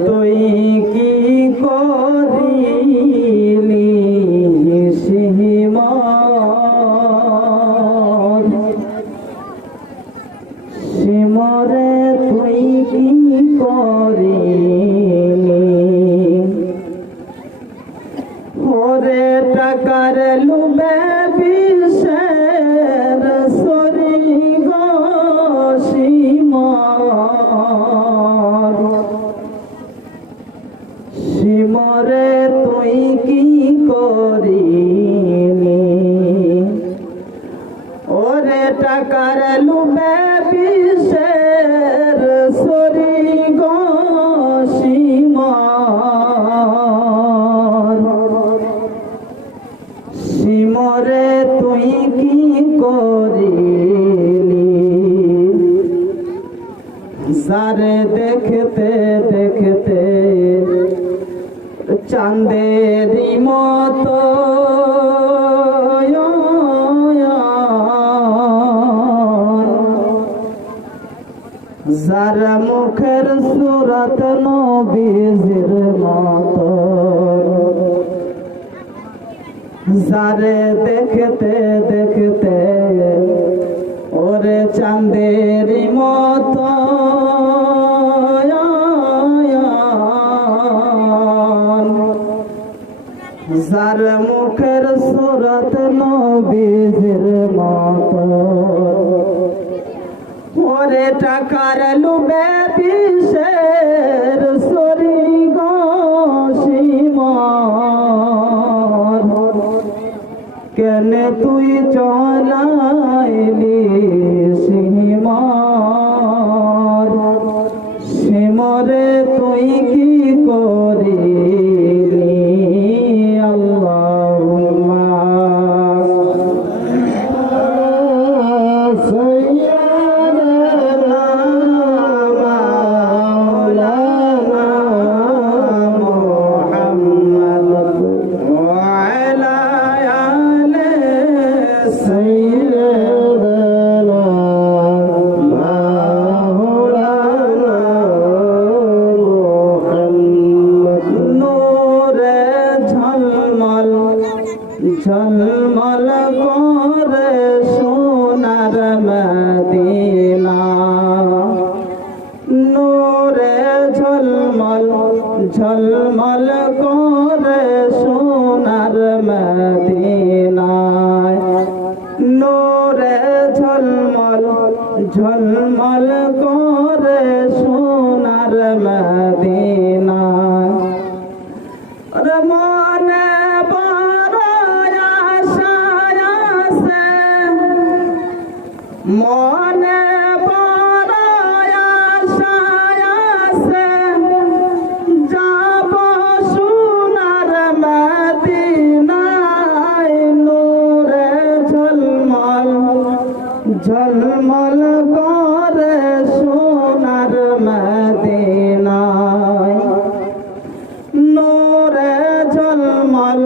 তুই কি করিলি সিমরে তুই কি করিলি ওরে টাকার লুবে বিষের সরি গো সিমরে তুই কি করিলি ওরে টাকার লুবে বিষের সরি গো সিমরে তুই কি করিলি যারে দেখতে দেখতে চাঁদেরি মতো যার মুখের সুরত নবীজির মতো যারে দেখতে দেখতে ওরে চাঁদেরি মতো যার মুখের সুরত নবীজির মতো ওরে টাকার লুবে বিষের সরি গো কেন তুই চলাইলি সিমরে তুই কি করিলি আল্লাহুম্মা সাইয়্যিদানা মাওলানা মুহাম্মদ ওয়া আলা আলি সাইয়্যিদানা মাওলানা মুহাম্মদ নূরে ঝলমল ঝলমল করে সোনার মদিনা নূরে ঝলমল ঝলমল করে সোনার মদিনায় নূরে ঝলমল ঝলমল করে সোনার মদিনায় মনে বড় আশা আছে মনে বড় আশা আছে যাব সোনার মদিনায় নূরে ঝলমল ঝলমল করে সোনার মদিনায় নূরে ঝলমল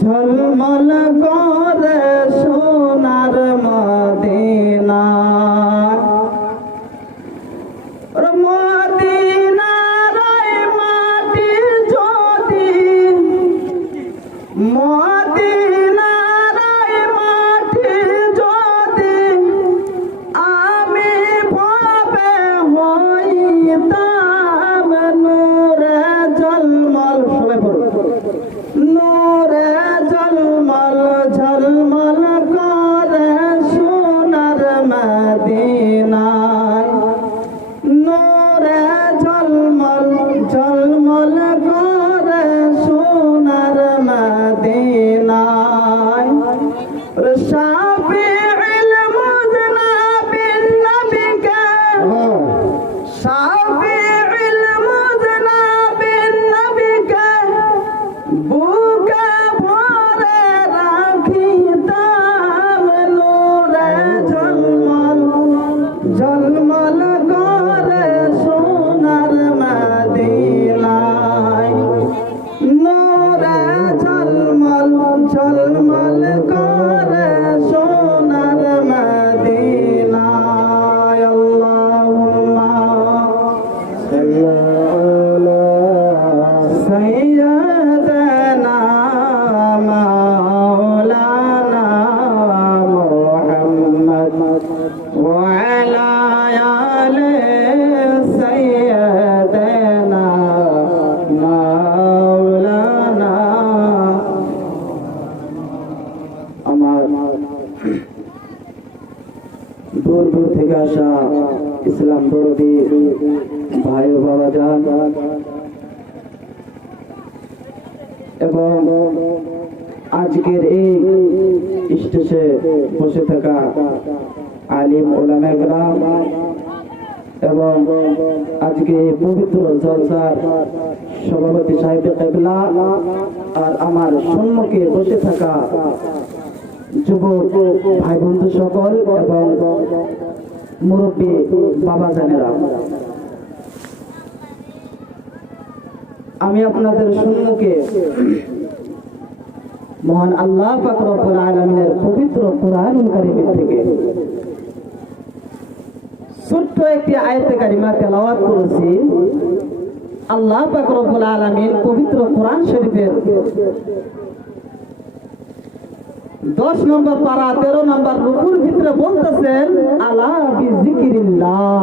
ঝলমল করে সোনার মদিনায় মদিনার মাটি যদি মদিনার মাটি যদি আমি ভবে হইতাম নূরে ঝলমল সবাই পড়ো নূরে ঝলমল ঝলমল করে সোনার মদিনায় নূরে ঝলমল ঝলমল করে সোনার মদিনায় শাফিউল মুযনাবিন নবীকে শাফিউল মুযনাবিন নবীকে বুকে ভরে রাখিতাম নূরে ঝলমল ঝলমল করে সোনার মদিনায় নূরে ঝলমল ঝলমল করে সোনার মদিনায় আল্লাহুম্মা সাল্লি ভাই ও বাবা যান এবং আজকের এই স্টেজে বসে থাকা আলিম ওলামা কেরাম এবং আজকে পবিত্র জলসার সভাপতি সাহেব কিবলা আর আমার সম্মুখে বসে থাকা যুবক ভাই বন্ধু সকল এবং মুরব্বী বাবা জানেরা, আমি আপনাদের সম্মুখে মহান আল্লাহ পাক রব্বুল আলামিনের পবিত্র কোরআনুল কারীম থেকে ছোট্ট একটি আয়াতে কারিমা তেলাওয়াত করেছি। আল্লাহ পাক রব্বুল আলামিন পবিত্র কোরআন শরীফের 10 নম্বর পারা 13 নম্বর রুকুর ভিতরে বলতেছেন, আলা বিযিকিরিল্লাহ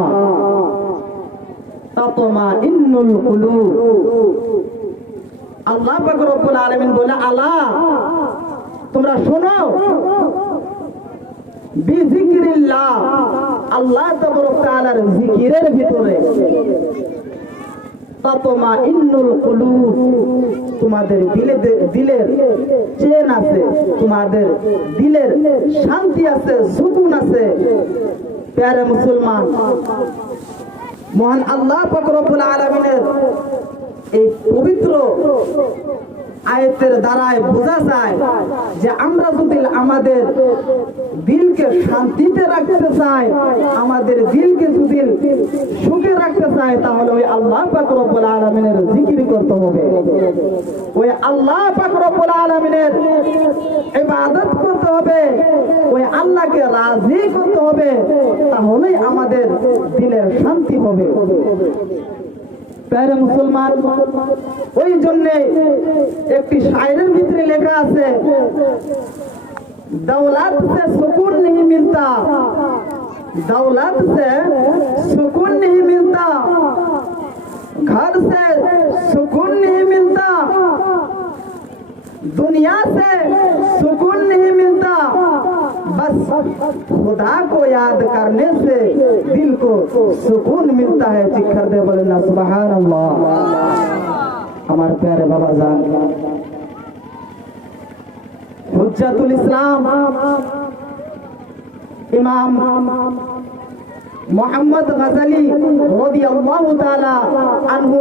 তাতমাইন্নুল কুলুব। আল্লাহ পাক রব্বুল আলামিন বলে, আলা তোমরা শোনো, বিযিকিরিল্লাহ আল্লাহ তাবারক তাআলার জিকিরের ভিতরে তাতমাইন্নুল কুলুব তোমাদের দিলের চেন আছে, তোমাদের দিলের শান্তি আছে, সুকুন আছে। প্যারে মুসলমান, মহান আল্লাহ পাক রব্বুল আলামিনের এই পবিত্র আয়াতের দ্বারাই বোঝা যায় যে আমরা যদি আমাদের দিলকে শান্তিতে রাখতে চাই, আমাদের দিলকে যদি সুখে রাখতে চাই, তাহলে ওই আল্লাহ পাক রব্বুল আলামিনের জিকির করতে হবে, ওই আল্লাহ পাক রব্বুল আলামিনের ইবাদত করতে হবে, ওই আল্লাহকে রাজি করতে হবে, তাহলেই আমাদের দিলের শান্তি হবে। প্যারে মুসলমান, ওই জন্যে একটি শায়রের ভিতরে লেখা আছে, दौलत से सुकून नहीं मिलता, दौलत से सुकून नहीं मिलता, घर से सुकून नहीं मिलता, दुनिया से सुकून नहीं मिलता, बस खुदा को याद करने से दिल को सुकून मिलता है। चिखर दे बोले ना सुभान अल्लाह। हमारे प्यारे बाबा जान हुज्जतुल इस्लाम इमाम मोहम्मद गजाली রাদিয়াল্লাহু তাআলা আনহু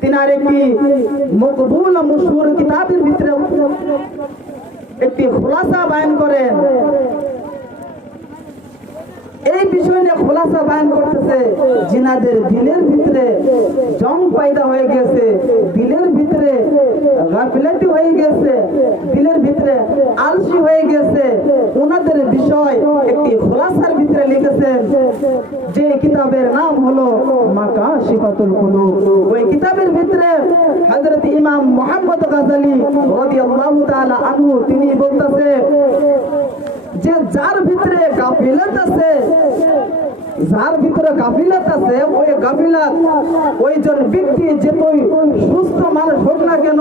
তিনার একটি মকবুল ও মশহুর কিতাবের ভিতরে একটি খুলাসা বয়ান করেন। এই বিষয় নিয়ে খুলাসা বয়ান করতেছে, জিনাদের দিলের ভিতরে জং পয়দা হয়ে গেছে, দিলের ভিতরে গাফিলাতি হয়ে গেছে, দিলের ভিতরে আলসি হয়ে গেছে, ওনাদের বিষয় একটি খুলাসার ভিতরে লিখেছেন, যে কিতাবের নাম হলো মাকাশিফাতুল কুলুব। ওই কিতাবের ভিতরে হযরত ইমাম মুহাম্মদ গজালি রাদিয়াল্লাহু তাআলা আনহু তিনি বলতেছে যে যার ভিতরে গাফিলাত আছে, যার ভিতরে গাফিলাত আছে, ওই গাফিলাত ওইজন ব্যক্তি যতই সুস্থ মানুষ হোক না কেন,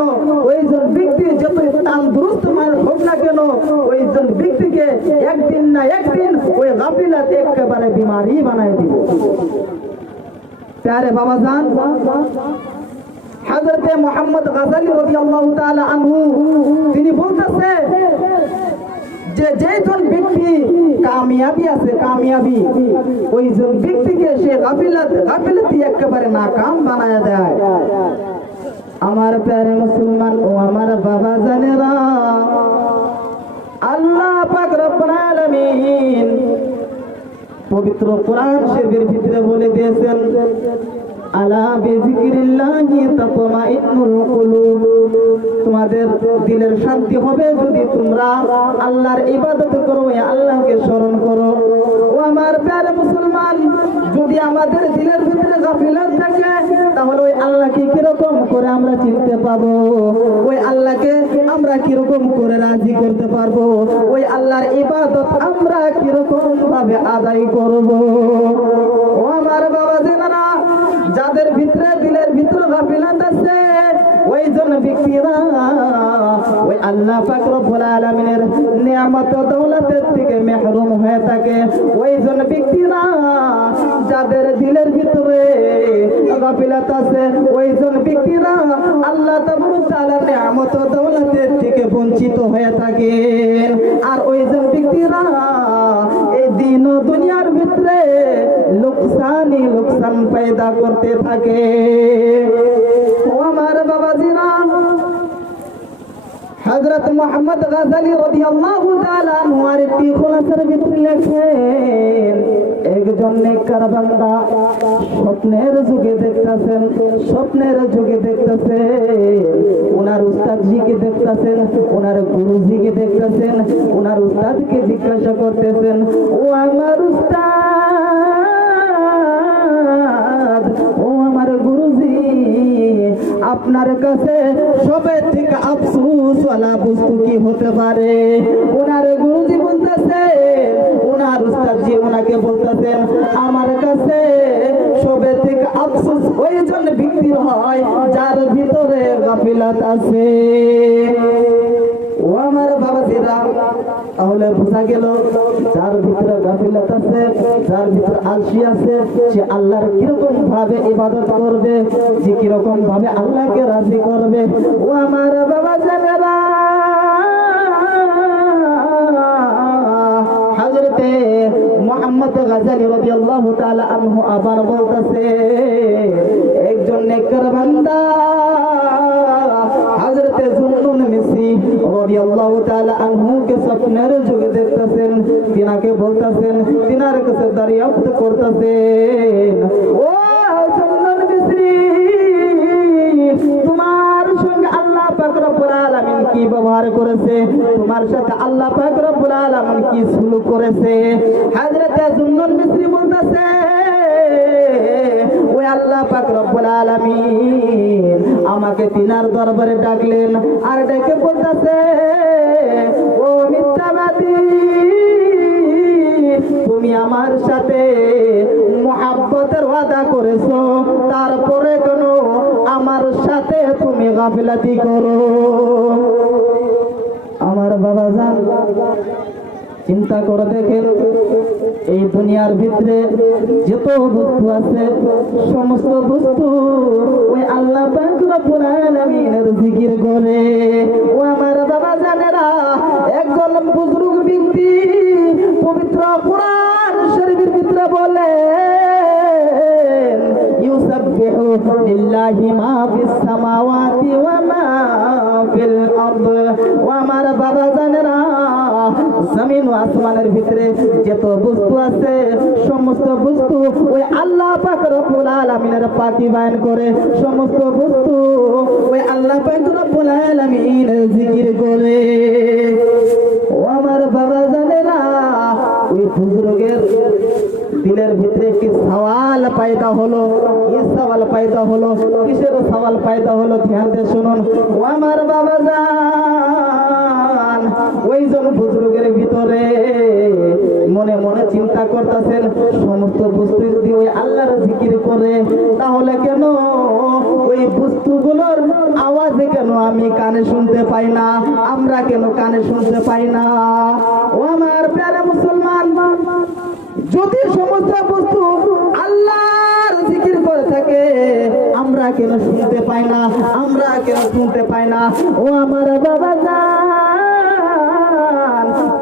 ওইজন ব্যক্তি যতই তন্দুরুস্ত মানুষ হোক না কেন, ওইজন ব্যক্তিকে একদিন না একদিন ওই গাফিলাত একেবারে বিমারি বানায় দিবে। প্যারে বাবা জান, হযরত মুহাম্মদ গজালি রাদিয়াল্লাহু তাআলা আনহু তিনি বলতেছে যে যেজন ব্যক্তি কামিয়াবি আছে, কামিয়াবি ওইজন ব্যক্তিকে সে গাফিলাতি একেবারে নাকাম বানায় দেয়। আমার প্যারে মুসলমান ও আমার বাবা জানেরা, আল্লাহ পাক রব্বুল আলামিন পবিত্র কোরআন শরীফের ভিতরে বলে দিয়েছেন, আলা বিযিকিরিল্লাহি তাতমাইন্নুল কুলুব। তোমাদের দিলের শান্তি হবে যদি তোমরা আল্লাহর ইবাদত করো, আল্লাহকে স্মরণ করো। ও আমার প্যারে মুসলমান, যদি আমাদের দিলের ভিতরে গাফিলাত থাকে, তাহলে ওই আল্লাহকে কিরকম করে আমরা চিনতে পাবো, ওই আল্লাহকে আমরা কিরকম করে রাজি করতে পারবো, ওই আল্লাহর ইবাদত আমরা কিরকম ভাবে আদায় করব। ও আমার বাবা জেনারা, যাদের ভিতরে দিলের ভিতরে গাফিলাত আছে, ওই জন ব্যক্তিরা ওই আল্লাহ পাক রব্বুল আলামিনের নিয়ামত ও দৌলতের থেকে মাহরুম হয়ে থাকে, ওইজন ব্যক্তিরা যাদের দিলের ভিতরে গাফিলাত আছে, ওইজন ব্যক্তিরা আল্লাহ তাআলার নিয়ামত ও দৌলতের থেকে বঞ্চিত হয়ে থাকে। আর ওইজন ব্যক্তিরা এই দিন ও দুনিয়ার ভিতরে লোকসান পয়দা করতে থাকে। ও আমার বাবাজিরা, হযরত মুহাম্মদ গাযালি রাদিয়াল্লাহু তাআলা আনহু আরেকটি খোলাসার ভিতরে লেখেন, একজন নেককার বান্দা স্বপ্নের যুগে দেখতেছেন, ওনার উস্তাদজিকে দেখতেছেন, ওনার গুরুজিকে দেখতেছেন, ওনার উস্তাদকে জিজ্ঞাসা করতেছেন, ও আমার উস্তাদ, ও আমার গুরুজি, আপনার কাছে সবে থেকে আফসোস ওয়ালা বস্তু কি হতে পারে? ওনার গুরুজি বলতেছেন, ওনার উস্তাদজি ওনাকে বলতেছেন, আমার কাছে সবে থেকে আফসোস ওই জন্য ব্যক্তির হয় যার ভিতরে গাফিলাত আছে। ও আমার বাবাজিরা, তাহলে বোঝা গেল যার ভিতরে গাফিলাত আছে, যার ভিতরে আলসি আছে, সে আল্লাহর কিরকম ভাবে ইবাদত করবে, যে কিরকম ভাবে আল্লাহকে রাজি করবে। ও আমার বাবাজানেরা, হযরতে মুহাম্মদ গাযালি রাদিয়াল্লাহু তাআলা আনহু আবার বলতেছে, একজন নেককার বান্দা হযরতে যুন্নুন মিসরি রাদিয়াল্লাহু তাআলা আনহু কে স্বপ্নের যুগে দেখতেছেন, তিনাকে বলতেছেন, তিনার কাছে দরিয়াফত করতেছেন, ও যুন্নুন মিসরি, তোমার সঙ্গে আল্লাহ পাক রব্বুল আলামিন কি ব্যবহার করেছে, তোমার সাথে আল্লাহ পাক রব্বুল আলামিন কি সুলুক করেছে? হযরতে যুন্নুন মিসরি বলতেছে, ওই আল্লাহ পাক রব্বুল আলামিন আমাকে তিনার দরবারে ডাকলেন, আর ডেকে বলতেছে, ও মিথ্যাবাদী, তুমি আমার সাথে মুহাব্বতের ওয়াদা করেছো, তারপরে কেন আমার সাথে তুমি গাফিলাতি করো? আমার বাবাজান, চিন্তা করে দেখেন, এই দুনিয়ার ভিতরে যত বস্তু আছে, সমস্ত বস্তু ওই আল্লাহ পাক রব্বুল আলামিনের জিকির করে। ও আমার বাবাজানেরা, একজন বুজুর্গ ব্যক্তি পবিত্র কোরআন শরীফের ভিতরে বলে, ইউসাব্বিহু লিল্লাহি মা ফিস সামাওয়াতি ওয়া মা ফিল আরদ। ও আমার বাবাজানেরা, জমিন ও আসমানের ভিতরে যত বস্তু আছে, সমস্ত বস্তু ওই আল্লাহ পাক রব্বুল আলামিনের পাকি বায়ান করে, সমস্ত বস্তু ওই আল্লাহ পাক রব্বুল আলামিনের জিকির করে। ও আমার বাবাজানেরা, ওই বুজুর্গের দিলের ভিতরে একটি সওয়াল পয়দা হলো। এই সওয়াল পয়দা হলো, কিসের সওয়াল পয়দা হলো? ধ্যান দিয়ে শুনুন। ও আমার বাবাজান, ওইজন বুজুর্গের ভিতরে মনে মনে চিন্তা করতেছেন, সমস্ত বস্তু যদি ওই আল্লাহর জিকির করে, তাহলে কেন ওই বস্তুগুলোর আওয়াজে কেন আমি কানে শুনতে পাই না? আমরা কেন কানে শুনতে পাই না? ও আমার প্যারা মুসলমান, যদি সমস্ত বস্তু আল্লাহর জিকির করে থাকে, আমরা কেন শুনতে পাই না? আমরা কেন শুনতে পাই না? ও আমার বাবাজান,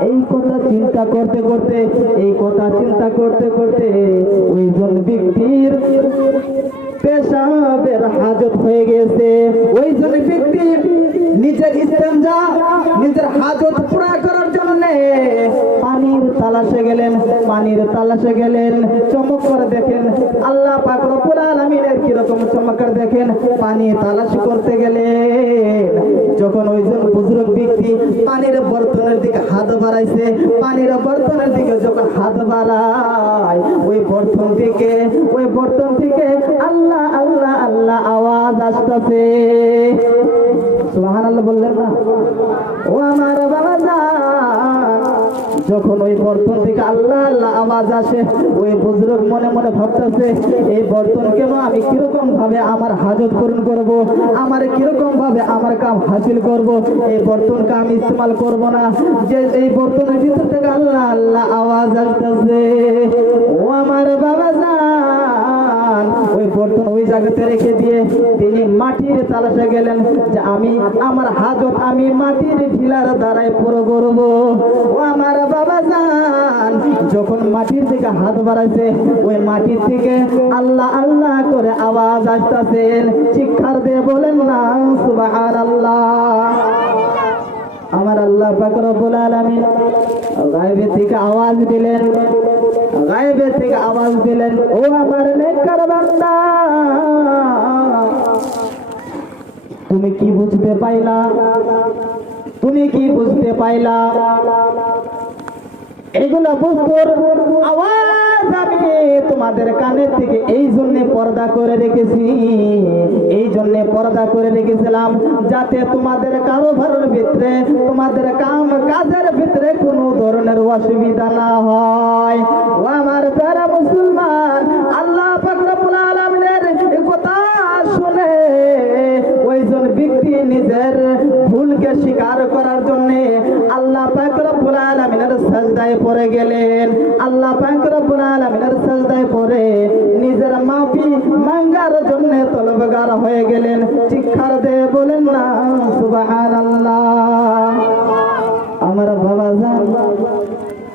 এই কথা চিন্তা করতে করতে, এই কথা চিন্তা করতে করতে ওইজন ব্যক্তির পেশাবের হাজত হয়ে গেছে। ওইজন ব্যক্তি নিজের ইস্তেঞ্জা, নিজের হাজত পুরা করার জন্য পানির তালাশে গেলেন। চমক করে দেখেন আল্লাহ পাক রব্বুল আলামিনের কিরকম চমৎকার দেখেন। পানি তালাশ করতে গেলেন, যখন ওইজন বুজুর্গ ব্যক্তি পানির বর্তনের দিকে হাত বাড়াইছে, পানির বর্তনের দিকে যখন হাত বাড়ায়, ওই বর্তন থেকে আল্লাহ আল্লাহ আল্লাহ আওয়াজ আসতেছে। সুবহানাল্লাহ বললেন না? ও আমার বাবাজান, যখন ওই বর্তন থেকে আল্লাহ আল্লাহ আওয়াজ আসে, ওই বুজুর্গ মনে মনে ভাবতেছে এই বর্তন কেন আমি কিরকম ভাবে আমার হাজত পূরণ করব, আমার কিরকম ভাবে আমার কাম হাসিল করব, এই বর্তনকে আমি ইস্তেমাল করব না। যে এই বর্তনের ভিতর থেকে আল্লাহ আল্লাহ আওয়াজ আসতেছে, ও আমার বাবা জান, ওই বর্তন ওই জায়গাতে রেখে দিয়ে তিনি মাটির তালাশে গেলেন যে আমি আমার হাজত আমি মাটির ঢিলার দ্বারাই পুরো করব। ও আমার বাবা জান, যখন মাটির দিকে হাত বাড়াইছে ওই মাটির থেকে আল্লাহ আল্লাহ করে আওয়াজ আসতেছেন, চিৎকার দিয়ে বলেন না সুবহানাল্লাহ। আমার আল্লাহ পাক রব্বুল আলামিন গায়েবের থেকে আওয়াজ দিলেন, গায়েবের থেকে আওয়াজ দিলেন, ও আমার নেককার বান্দা, তুমি কি বুঝতে পাইলা, তুমি কি বুঝতে পাইলা? এগুলো বস্তুর আওয়াজ আমি তোমাদের কানের থেকে এই জন্য পর্দা করে রেখেছি, এই জন্য পর্দা করে রেখেছিলাম যাতে তোমাদের কারোবারের ভিতরে তোমাদের কাম কাজের ভিতরে কোনো ধরনের অসুবিধা না হয়। ও আমার প্যারা মুসলমান, আল্লাহ পাক রব্বুল আলামিনের কথা শুনে ওইজন ব্যক্তি নিজের ভুলকে স্বীকার করার জন্য আল্লাহ পাক রব্বুল আলামিনের সাজদায় পড়ে গেলেন। আল্লাহ পাক রব্বুল আলামিনের সাজদায় পড়ে নিজের মাফি মাঙ্গার জন্য তলবগার হয়ে গেলেন। চিৎকার দিয়ে বলেন না সুবহানাল্লাহ। আমার বাবা জান,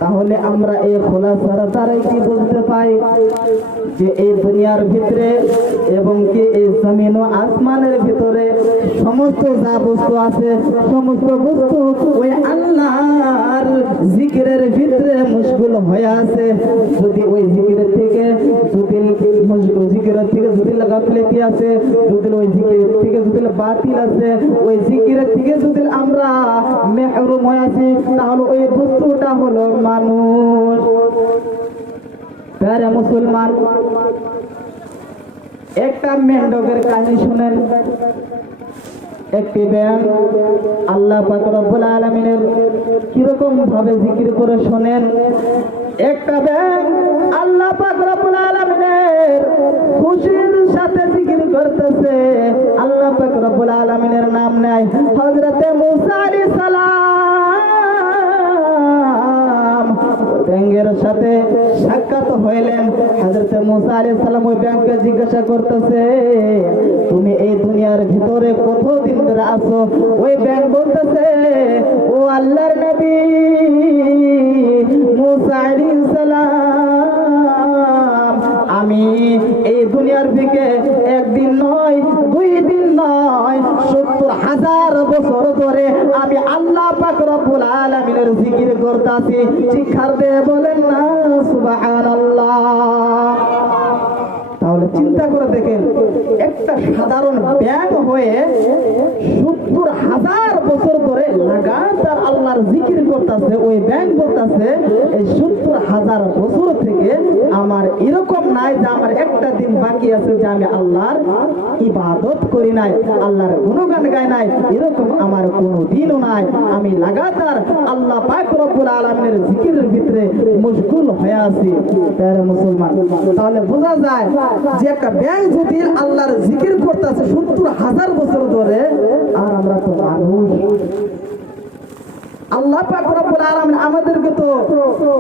তাহলে আমরা এই খোলাসার দ্বারাই কি বুঝতে পাই যে এই দুনিয়ার ভিতরে এবং কি এই জমিন ও আসমানের ভিতরে সমস্ত যা বস্তু আছে সমস্ত বস্তু ওই আল্লাহর জিকিরের ভিতরে মুশগুল হয়ে আছে। যদি ওই জিকিরের থেকে যদি গাফলেতি আছে, যদি ওই জিকিরের থেকে যদি বাতিল আছে, ওই জিকিরের থেকে যদি আমরা মেহরুম হয়ে আছি, তাহলে ওই বস্তুটা হলো মানুষ। প্যারা মুসলমান, একটা মেন্ডকের কাহিনী শুনেন। একটি ব্যাং আল্লাহ পাক রব্বুল আলামিনের কিরকম ভাবে জিকির করে শোনেন। একটা ব্যাং আল্লাহ পাক রব্বুল আলামিনের খুশির সাথে জিকির করতেছে। আল্লাহ পাক রব্বুল আলামিনের নাম নেয়। হযরতে মুসা আলাইহিস সালাম ব্যাঙের সাথে সাক্ষাৎ হইলেন। হযরতে মুসা আলাইহিস সালাম ওই ব্যাঙকে জিজ্ঞাসা করতেছে, তুমি এই দুনিয়ার ভিতরে কতদিন ধরে আছো? ওই ব্যাঙ বলতেছে, ও আল্লাহর নবী মুসা আলাইহিস সালাম, আমি এই দুনিয়ার থেকে একদিন নয়, 2 দিন নয়, 70,000 বছর ধরে আমি আল্লাহ পাক রব্বুল আলামিনের জিকির করতেছি। চিৎকার দিয়ে বলেন না সুবহানাল্লাহ। তাহলে চিন্তা করে দেখেন, একটা সাধারণ ব্যাঙ হয়ে 70,000 বছর ধরে লাগাতার আল্লাহর জিকির করতেছে। ওই ব্যাঙ বলতেছে, এই 70,000 বছর থেকে আমার এরকম নাই যে আমার একটা দিন বাকি আছে যে আমি আল্লাহর ইবাদত করি নাই, আল্লাহর গুণগান গাই নাই, এরকম আমার কোনো দিনও নাই। আমি লাগাতার আল্লাহ পাক রব্বুল আলামিনের জিকিরের ভিতরে মশগুল হয়ে আছি। প্যারা মুসলমান, তাহলে বোঝা যায় যে একটা ব্যাঙ যদি আল্লাহর জিকির করতেছে 70,000 বছর ধরে, আর আমরা তো মানুষ। আল্লাহ পাক রব্বুল আলামিন আমাদেরকে তো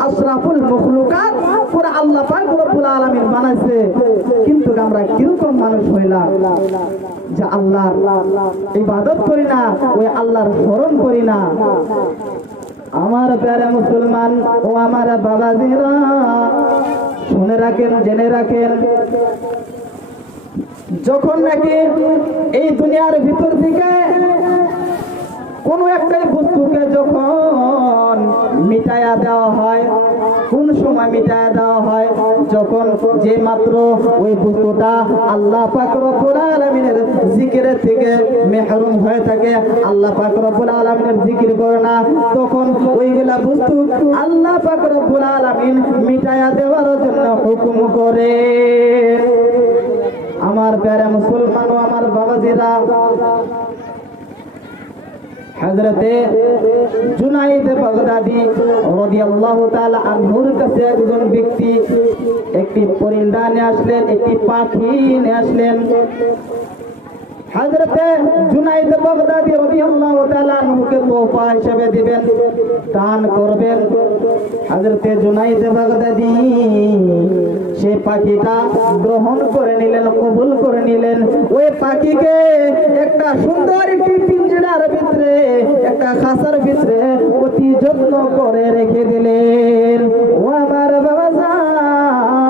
আশরাফুল মখলুকাত পুরো আল্লাহ পাক রব্বুল আলামিন বানাইছে, কিন্তু আমরা কিরকম মানুষ হইলাম যে আল্লাহর ইবাদত করি না, ওই আল্লাহর স্মরণ করি না। আমার প্যারা মুসলমান ও আমার বাবাজিরা, শুনে রাখেন, জেনে রাখেন, যখন নাকি এই দুনিয়ার ভিতর থেকে কোনো একটা বস্তুকে যখন মিটায়া দেওয়া হয়, কোন সময় মিটায়া দেওয়া হয়? যখন যে মাত্র ওই বস্তুটা আল্লাহ পাক রব্বুল আলামিনের জিকিরের থেকে মেহরুম হয়ে থাকে, আল্লাহ পাক রব্বুল আলামিনের জিকির করে না, তখন ওইগুলা বস্তু আল্লাহ পাক রব্বুল আলামিন মিটায়া দেওয়ার জন্য হুকুম করে। আমার প্যারা মুসলমান ও আমার বাবাজিরা, হযরতে জুনাইদ বাগদাদি রাদিয়াল্লাহু তাআলা আনহুর কাছে একজন ব্যক্তি একটি পরিন্দা নিয়ে আসলেন, একটি পাখি নিয়ে আসলেন। হযরতে জুনাইদ বাগদাদি রাদিয়াল্লাহু তাআলা আনহুকে তোহফা হিসেবে দিবেন, দান করবেন। হযরতে জুনাইদ বাগদাদি সেই পাখিটা গ্রহণ করে নিলেন, কবুল করে নিলেন। ওই পাখিকে একটা সুন্দর একটি পিঞ্জরার ভিতরে, একটা খাঁচার ভিতরে অতি যত্ন করে রেখে দিলেন। ও আমার বাবা জান,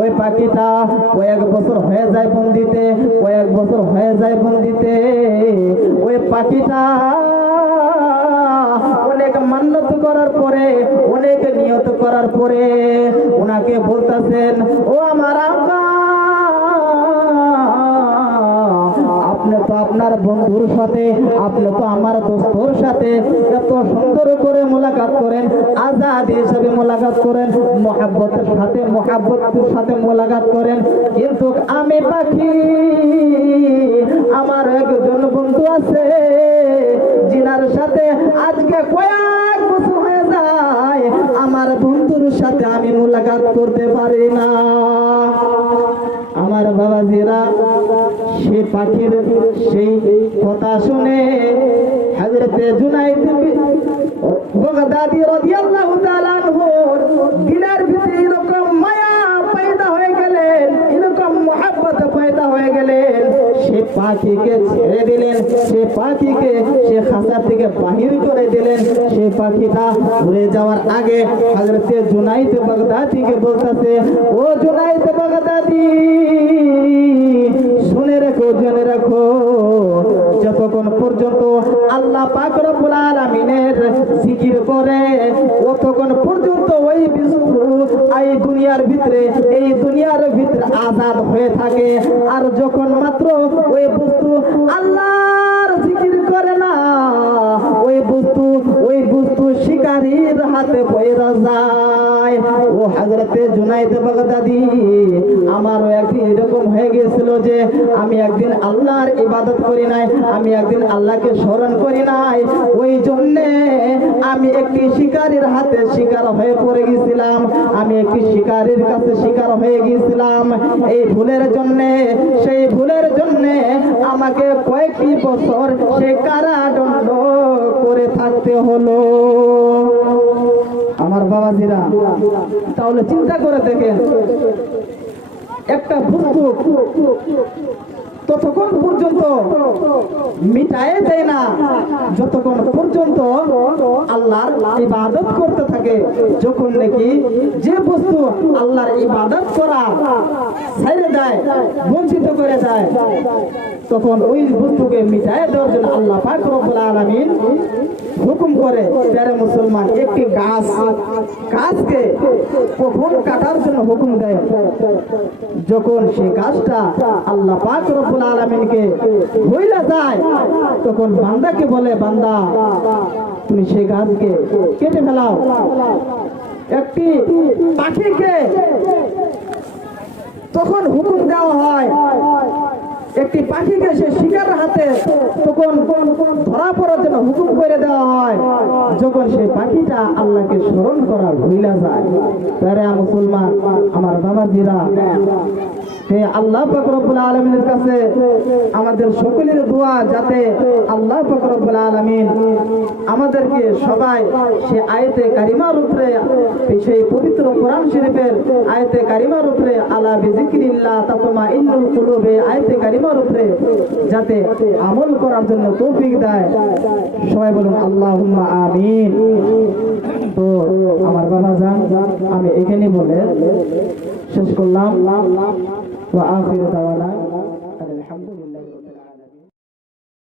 ওই পাখিটা কয়েক বছর হয়ে যায় বন্দিতে, কয়েক বছর হয়ে যায় বন্দিতে। ওই পাখিটা অনেক মান্যত করার পরে, অনেক নিয়ত করার পরে ওনাকে বলতেছেন, ও আমার আকা, আপনি তো আপনার বন্ধুর সাথে, আপনি তো আমার দোস্তর সাথে এত সুন্দর করে মোলাকাত করেন, আজাদি হিসাবে মোলাকাত করেন, মহাব্বতের সাথে মোলাকাত করেন। কিন্তু আমি পাখি, আমার একজন বন্ধু আছে জিনার সাথে আজকে কয়েক বছর হয়ে যায়, আমার বন্ধুর সাথে আমি মোলাকাত করতে পারি না। আমার বাবাজিরা, সে পাখির সেই কথা শুনে হযরতে জুনাইদ বাগদাদি রাদিয়াল্লাহু তাআলা আনহুর দিলের ভিতরে এরকম মায়া পয়দা হয়ে গেলেন, এরকম মহব্বত পয়দা হয়ে গেলেন। সে পাখিকে ছেড়ে দিলেন, সে পাখিকে সে খাঁচা থেকে বাহির করে দিলেন। সে পাখিটা উড়ে যাওয়ার আগে হযরতে জুনাইদ বাগদাদিকে বলতেছে, ও জুনাইদ বাগদাদি, শুনে রাখো, জেনে রাখো, যতক্ষণ পর্যন্ত আল্লাহ পাক রব্বুল আলামিনের জিকির করে ততক্ষণ পর্যন্ত ওই বস্তু এই দুনিয়ার ভিতরে আজাদ হয়ে থাকে। আর যখন মাত্র ওই বস্তু আল্লাহর জিকির করে না, ওই বস্তু শিকারীর হাতে পয়রা যায়। ও হযরতে জুনাইদ বাগদাদি, আমারও একদিন এরকম হয়ে গিয়েছিল যে আমি একদিন আল্লাহর ইবাদত করি নাই, আমি একদিন আল্লাহকে স্মরণ করি নাই। ওই জন্যে আমি একটি শিকারীর হাতে শিকার হয়ে পড়ে গেছিলাম, আমি একটি শিকারীর কাছে শিকার হয়ে গিয়েছিলাম। এই ভুলের জন্যে, সেই ভুলের জন্যে আমাকে কয়েকটি বছর সে কারাদণ্ড করে থাকতে হলো। আমার বাবাজিরা, তাহলে চিন্তা করে দেখেন, একটা বস্তু ততক্ষণ পর্যন্ত মিটায়ে দেয় না যতক্ষণ পর্যন্ত আল্লাহর ইবাদত করতে থাকে। যখন নাকি যে বস্তু আল্লাহর ইবাদত করা ছেড়ে দেয়, বঞ্চিত করে দেয়, তখন ওই বস্তুকে মিটায়ে দেওয়ার জন্য আল্লাহ পাক রব্বুল আলামিন হুকুম করে। প্যারে মুসলমান, একটি গাছকে কখন কাটার জন্য হুকুম দেয়? যখন সেই গাছটা আল্লাহ পাক রব্বুল আলামিনকে ভুলে যায়, তখন বান্দাকে বলে, বান্দা তুমি সেই গাছকে কেটে ফেলাও। একটি পাখিকে তখন হুকুম দেওয়া হয়, একটি পাখিকে সে শিকারের হাতে তখন ধরা পড়ার জন্য হুকুম করে দেওয়া হয় যখন সেই পাখিটা আল্লাহকে স্মরণ করা ভুলে যায়। তারা মুসলমান, আমার বাবাজিরা, আল্লাহ পাক রব্বুল আলামিনের কাছে আমাদের সকলের দোয়া, যাতে আল্লাহ পাক রব্বুল আলামিন আমাদেরকে সবাই সে আয়াতে কারিমার উপরে, সেই পবিত্র কোরআন শরীফের আয়াতে কারিমার উপরে, আলা বিযিকরিল্লাহ তাতমাইন্নুল কুলুব, আয়াতে কারিমার উপরে যাতে আমল করার জন্য তৌফিক দেয়। সবাই বলুন আল্লাহুম্মা আমিন। তো আমার বাবা জান, আমি এখানে বলে শেষ করলাম। ওয়া আখিরু দাওয়ানা।